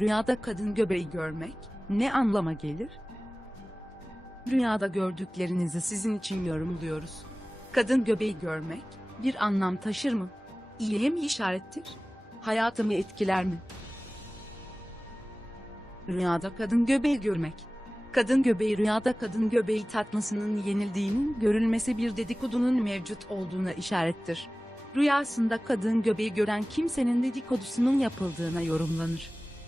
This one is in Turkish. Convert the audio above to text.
Rüyada kadın göbeği görmek ne anlama gelir? Rüyada gördüklerinizi sizin için yorumluyoruz. Kadın göbeği görmek bir anlam taşır mı? İyiye mi işarettir? Hayatımı etkiler mi? Rüyada kadın göbeği görmek. Kadın göbeği rüyada kadın göbeği tatmasının yenildiğinin görülmesi bir dedikodunun mevcut olduğuna işarettir. Rüyasında kadın göbeği gören kimsenin dedikodusunun yapıldığına yorumlanır.